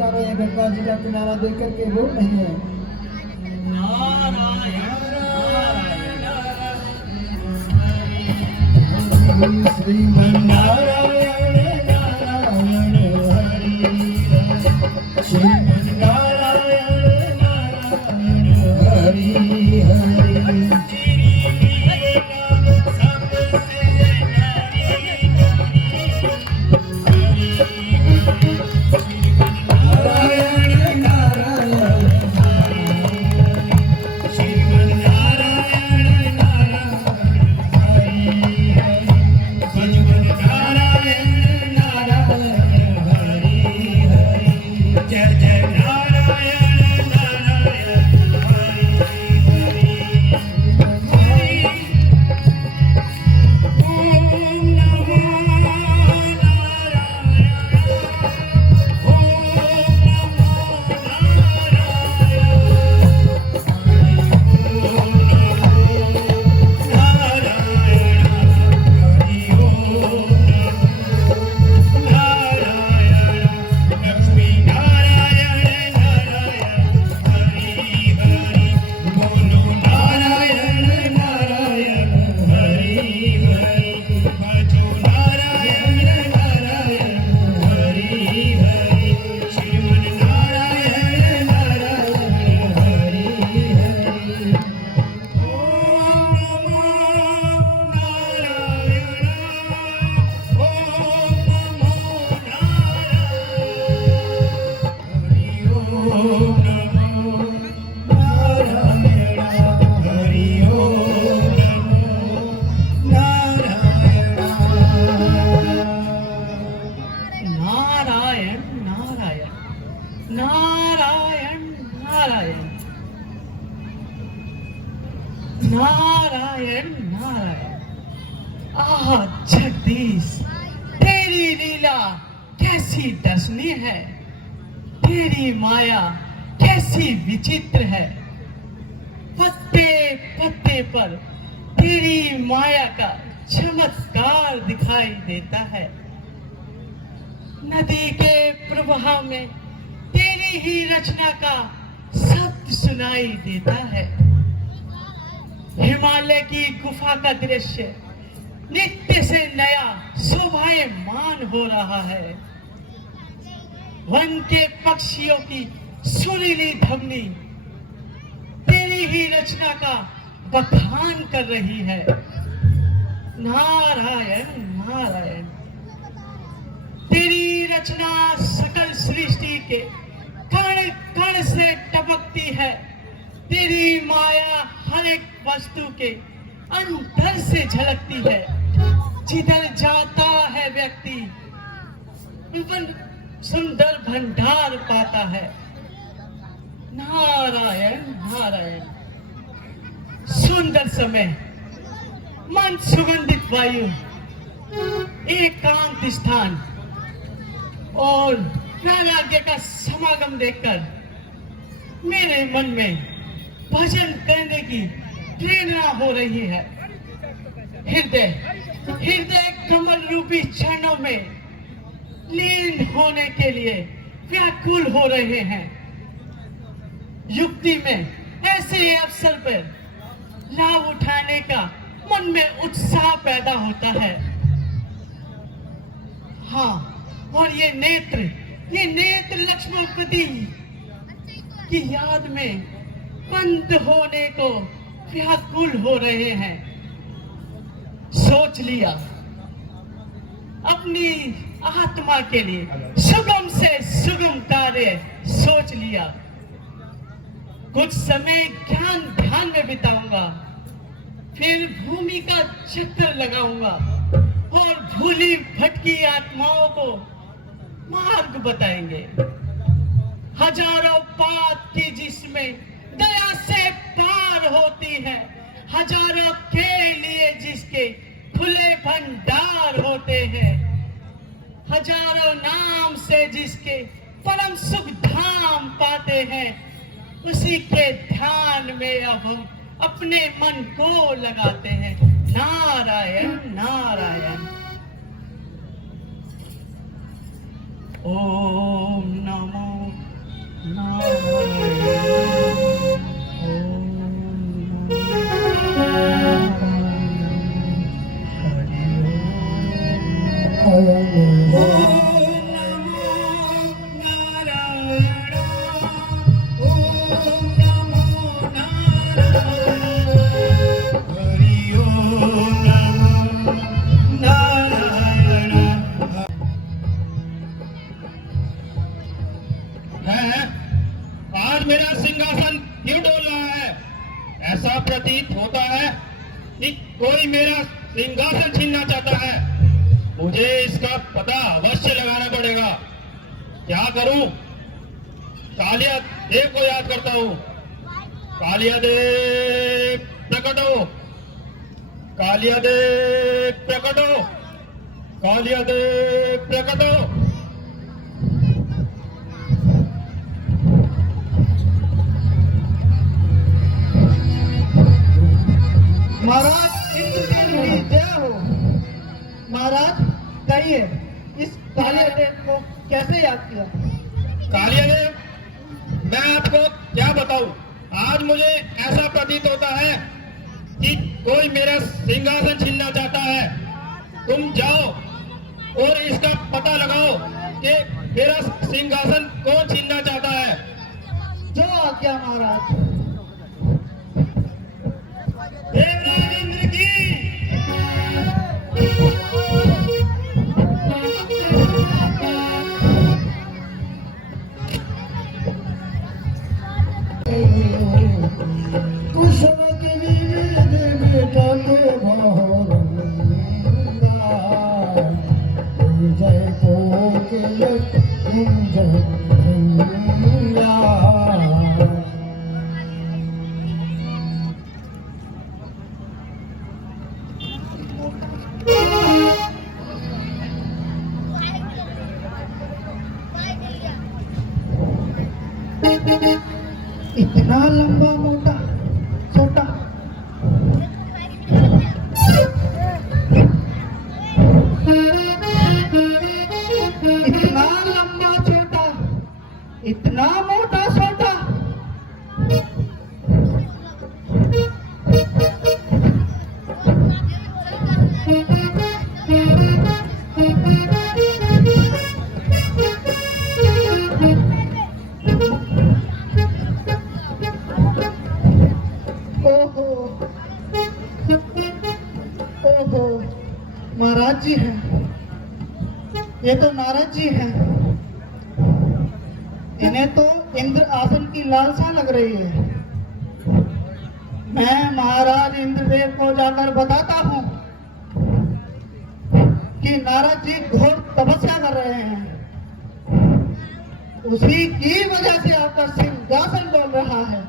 सारा ये गंगा जी का किनारा देख करके बोल रही है, श्रीमन्नारायण नारायण हरि श्रीमन्नारायण नारायण हरि हरि नारायण नारायण। आह जगदीश, तेरी लीला कैसी दर्शनीय है, तेरी माया कैसी विचित्र है। पत्ते पत्ते पर तेरी माया का चमत्कार दिखाई देता है। नदी के प्रवाह में तेरी ही रचना का शब्द सुनाई देता है। हिमालय की गुफा का दृश्य नित्य से नया शोभायमान हो रहा है। वन के पक्षियों की सुरीली ध्वनि तेरी ही रचना का बखान कर रही है। नारायण नारायण, तेरी रचना सकल सृष्टि के कण कण से टपकती है। तेरी माया हर एक वस्तु के अंदर से झलकती है। जिधर जाता है व्यक्ति सुंदर भंडार पाता है। नारायण नारायण, सुंदर समय, मन सुगंधित वायु, एकांत स्थान और वैराग्य का समागम देखकर मेरे मन में भजन करने की प्रेरणा हो रही है। हृदय हृदय कमल रूपी चरणों में लीन होने के लिए व्याकुल हो रहे हैं। युक्ति में ऐसे अवसर पर लाभ उठाने का मन में उत्साह पैदा होता है। हाँ, और ये नेत्र लक्ष्मणपति की याद में बंद होने को व्याकुल हो रहे हैं। सोच लिया अपनी आत्मा के लिए सुगम से सुगम कार्य सोच लिया। कुछ समय ज्ञान ध्यान में बिताऊंगा, फिर भूमि का चक्कर लगाऊंगा और भूली भटकी आत्माओं को मार्ग बताएंगे। हजारों पात की जिसमें दया से पार होती है, हजारों के लिए जिसके खुले भंडार होते हैं, हजारों नाम से जिसके परम सुख धाम पाते हैं, उसी के ध्यान में अब हम अपने मन को लगाते हैं। नारायण नारायण। ओम नमो आज मेरा सिंहासन क्यों डोल रहा है? ऐसा प्रतीत होता है कि कोई मेरा सिंहासन छीनना चाहता है। मुझे इसका पता अवश्य लगाना पड़ेगा। क्या करूं? कालिया देव को याद करता हूं। कालिया देव प्रकट हो, कालिया देव प्रकट हो, कालिया देव प्रकट हो। महाराज इंद्रदेव की जय हो। महाराज कहिए, इस कालिया देव को कैसे याद किया? कालिया देव, मैं आपको क्या बताऊं? आज मुझे ऐसा प्रतीत होता है कि कोई मेरा सिंहासन छीनना चाहता है। तुम जाओ और इसका पता लगाओ कि मेरा सिंहासन कौन छीनना चाहता है। जो आज्ञा महाराज। देवराज इंद्र की इतना लंबा मोटा छोटा, इतना लंबा छोटा, इतना मोटा छोटा। ओहो ओहो, महाराज जी हैं, ये तो नारद जी हैं। इन्हें तो इंद्र आसन की लालसा लग रही है। मैं महाराज इंद्रदेव को जाकर बताता हूँ कि नारद जी घोर तपस्या कर रहे हैं। उसी की वजह से आपका सिंहासन डोल रहा है।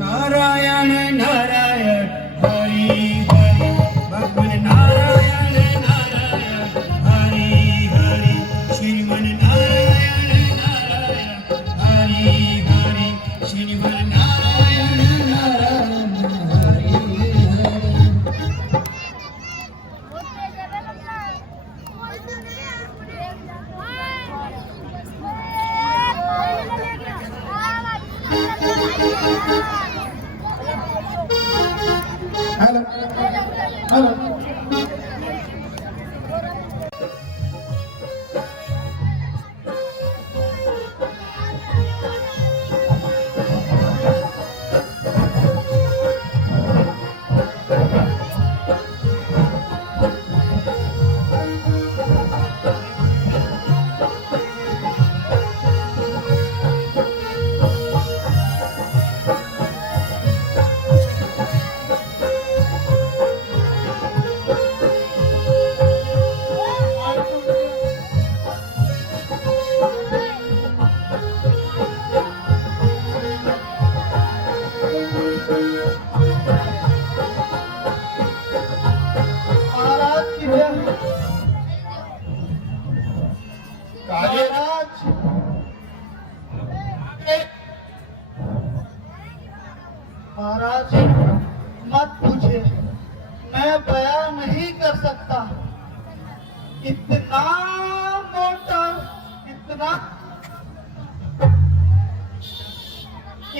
नारायण नारायण हरि हरि, भगवान नारायण नारायण हरि हरि, श्रीमन नारायण नारायण हरि हरि, श्रीमन नारायण नारायण हरि हरि। Hello hello. महाराज की जय। कालिया महाराज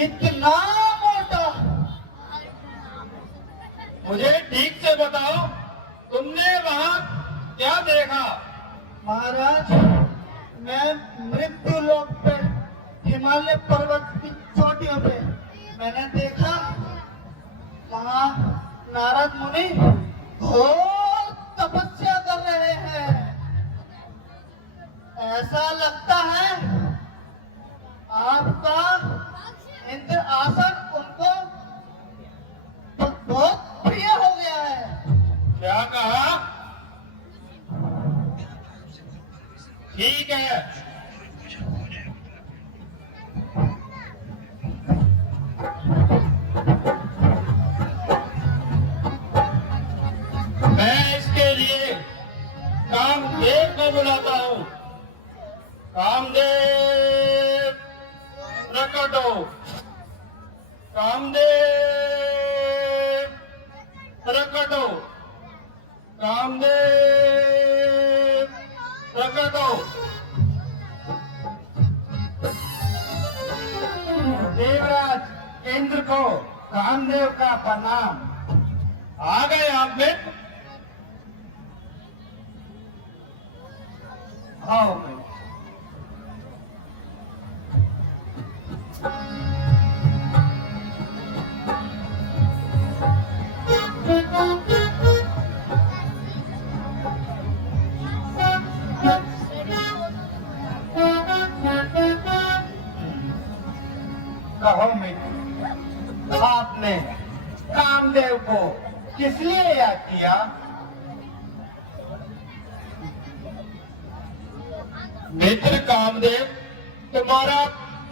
इतना मोटा। मुझे ठीक से बताओ, तुमने वहाँ क्या देखा? महाराज, मैं मृत्यु लोक पे हिमालय पर्वत की चोटियों पे मैंने देखा, वहाँ नारद मुनि घोर तपस्या कर रहे हैं। ऐसा लगता है आपका इंद्र आसन उनको बहुत प्रिय हो गया है। क्या कहा? ठीक है, मैं इसके लिए कामदेव को बुलाता हूँ। कामदेव प्रकट हो। कामदेव प्रकट हो। कामदेव प्रकट हो। देवराज इंद्र को कामदेव का प्रणाम। आ गए आप में? आओ भाई। कहो मित्र, आपने कामदेव को किस लिए याद किया? मित्र कामदेव, तुम्हारा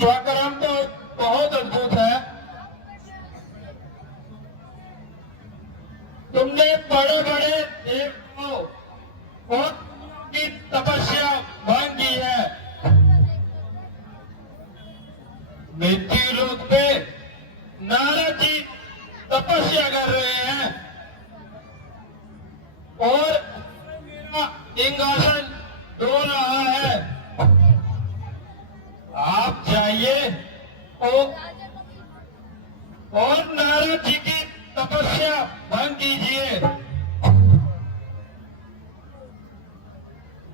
पराक्रम तो बहुत अद्भुत है। तुमने बड़े बड़े देवों की तपस्या भंग की है। मृत्यु लोक पे नारद जी तपस्या कर रहे हैं और सिंहासन डोल रहा है। आप जाइए और नारद जी की तपस्या भंग कीजिए।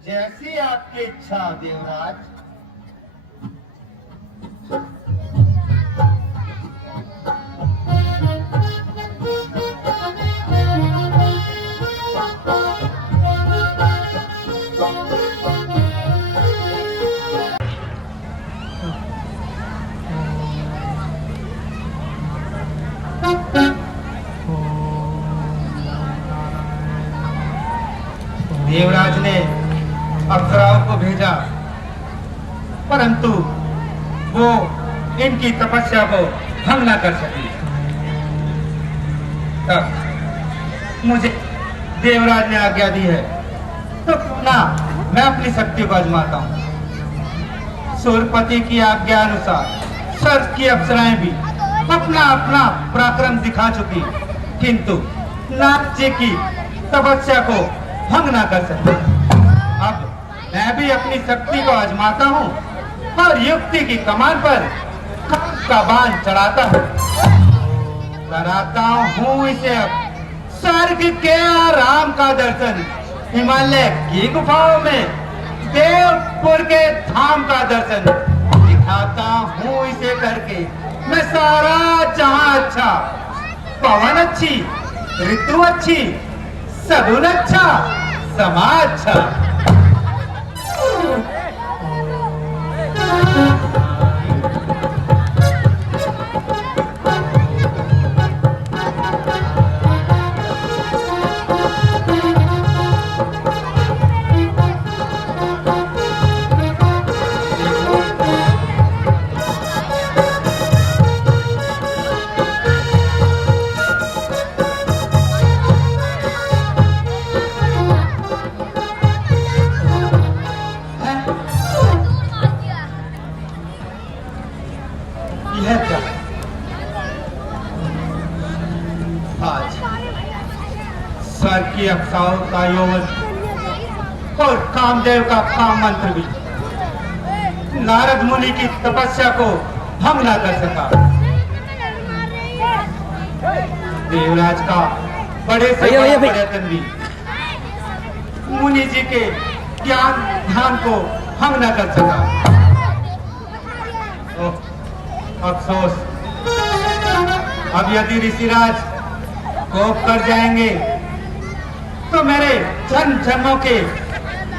जैसी आपकी इच्छा देवराज। देवराज ने अप्सराओं को भेजा, परंतु वो इनकी तपस्या को भंग न कर सकी। तब मुझे देवराज ने आज्ञा दी है, तो क्यों ना मैं अपनी शक्ति को आजमाता हूँ। सूर्यपति की आज्ञा अनुसार स्वर्ग की अप्सराएं भी अपना अपना पराक्रम दिखा चुकी, किंतु नारद जी की तपस्या को भंग ना कर सकते। अब मैं भी अपनी शक्ति को आजमाता हूँ और युक्ति की कमान पर खास का बाण चढ़ाता हूँ। कराता हूँ इसे अब स्वर्ग के आराम का दर्शन, हिमालय की गुफाओं में देवपुर के धाम का दर्शन दिखाता हूँ इसे करके मैं सारा जहां अच्छा, पवन अच्छी, ऋतु अच्छी, सगुन अच्छा, समाज अच्छा। स्वर्ग की अप्सराओं का यौवन और कामदेव का काम मंत्र भी नारद मुनि की तपस्या को भंग न कर सका। देवराज का बड़े से भैया, बड़ा भैया, प्रयत्न भी मुनि जी के ज्ञान ध्यान को भंग न कर सका। ओह, अफसोस, अब यदि ऋषिराज कोप कर जाएंगे तो मेरे जन्म जन्मों के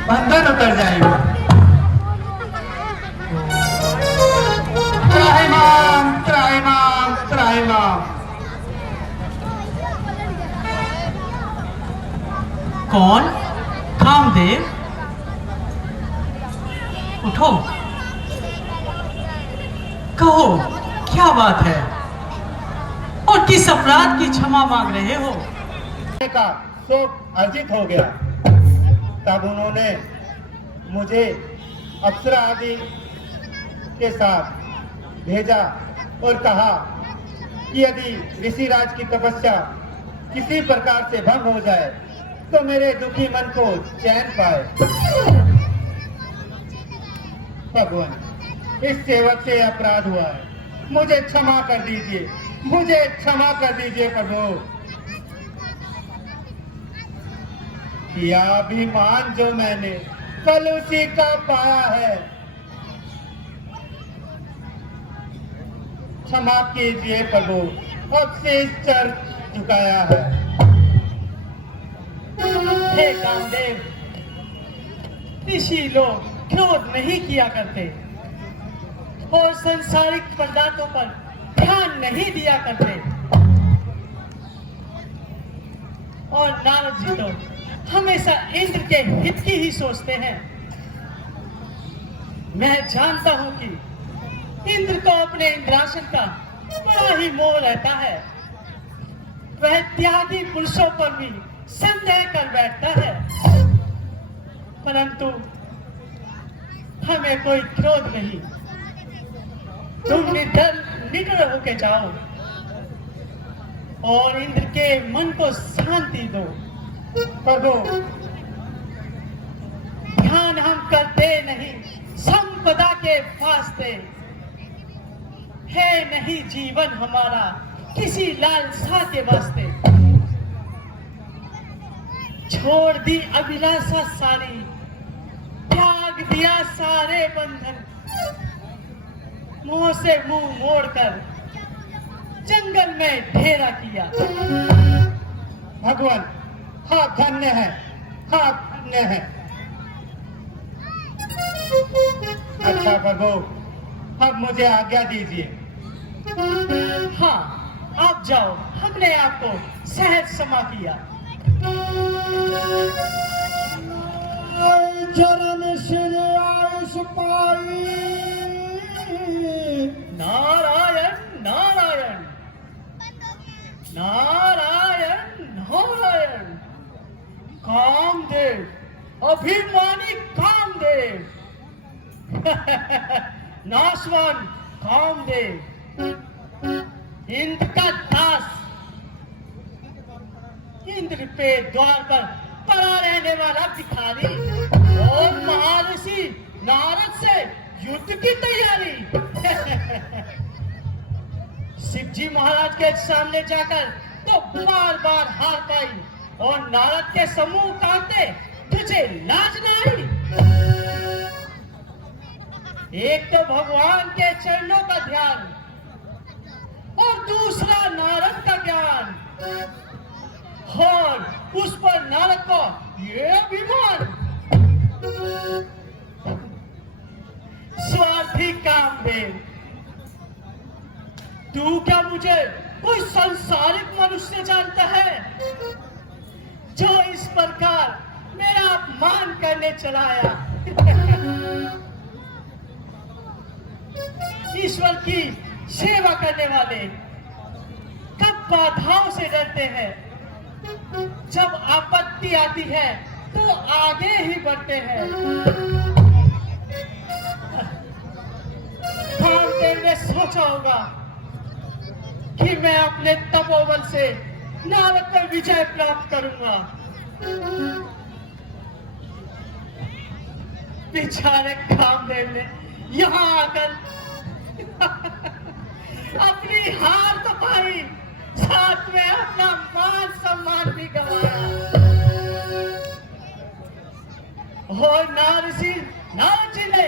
बंधन उतर जाएंगे। त्राहिमाम त्राहिमाम त्राहिमाम। कौन? कामदेव? उठो, कहो क्या बात है और किस अपराध की क्षमा मांग रहे हो? का शोक अर्जित हो गया, तब उन्होंने मुझे अप्सरा आदि के साथ भेजा और कहा कि यदि ऋषिराज की तपस्या किसी प्रकार से भंग हो जाए तो मेरे दुखी मन को चैन पाए। भगवान, इस सेवक से अपराध हुआ है, मुझे क्षमा कर दीजिए, मुझे क्षमा कर दीजिए प्रभु। किया अभिमान जो मैंने कल उसी का पाया है, क्षमा कीजिए प्रभु, अब से चर झुकाया है। हे कामदेव, ऋषि लोग क्रोध नहीं किया करते और संसारिक पदार्थों पर ध्यान नहीं दिया करते, और नारद जी तो हमेशा इंद्र के हित की ही सोचते हैं। मैं जानता हूं कि इंद्र को अपने इंद्रासन का बड़ा ही मोह रहता है। वह त्यागी पुरुषों पर भी संदेह कर बैठता है, परंतु हमें कोई क्रोध नहीं। तुम निडर होके जाओ और इंद्र के मन को शांति दो। प्रभु, ध्यान हम करते नहीं संपदा के वास्ते, है नहीं जीवन हमारा किसी लालसा के वास्ते। छोड़ दी अभिलाषा सारी, त्याग दिया सारे बंधन, मुंह से मुंह मोड़कर जंगल में ढेरा किया। भगवान, हाँ धन्य है, हाँ धन्य है। अच्छा प्रभु, अब मुझे आज्ञा दीजिए। हाँ, आप जाओ, हमने आपको सहज क्षमा किया। चरण श्री आयुष पाई, नारायण नारायण नारायण नारायण। कामदेव, अभिमानी कामदेव, नाशवान कामदेव, इंद्र का दास, इंद्र पे द्वार पर पड़ा रहने वाला भिखारी और महर्षि नारद से युद्ध की तैयारी। शिव जी महाराज के सामने जाकर तो बार बार हार पाई और नारद के समूह कांपते, तुझे लाज न आई। एक तो भगवान के चरणों का ध्यान और दूसरा नारद का ज्ञान, और उस पर नारद को ये अभिमान। स्वार्थी कामदेव, तू क्या मुझे कोई संसारिक मनुष्य जानता है जो इस प्रकार मेरा अपमान करने चला आया? ईश्वर की सेवा करने वाले कब बाधाओं से डरते हैं, जब आपत्ति आती है तो आगे ही बढ़ते हैं। कामदेव ने सोचा होगा कि मैं अपने तपोबल से नारद पर विजय प्राप्त करूंगा। बेचारे कामदेव ने यहाँ आकर अपनी हार तो पाई, साथ में अपना मान सम्मान भी गंवाया। और नारद जी ने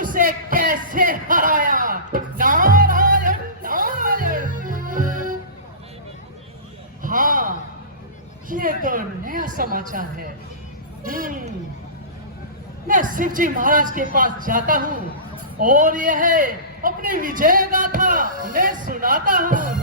उसे कैसे हराया? नारायण नारायण। हाँ, ये तो नया समाचार है। मैं शिव जी महाराज के पास जाता हूँ और यह अपनी विजय गाथा उन्हें सुनाता हूँ।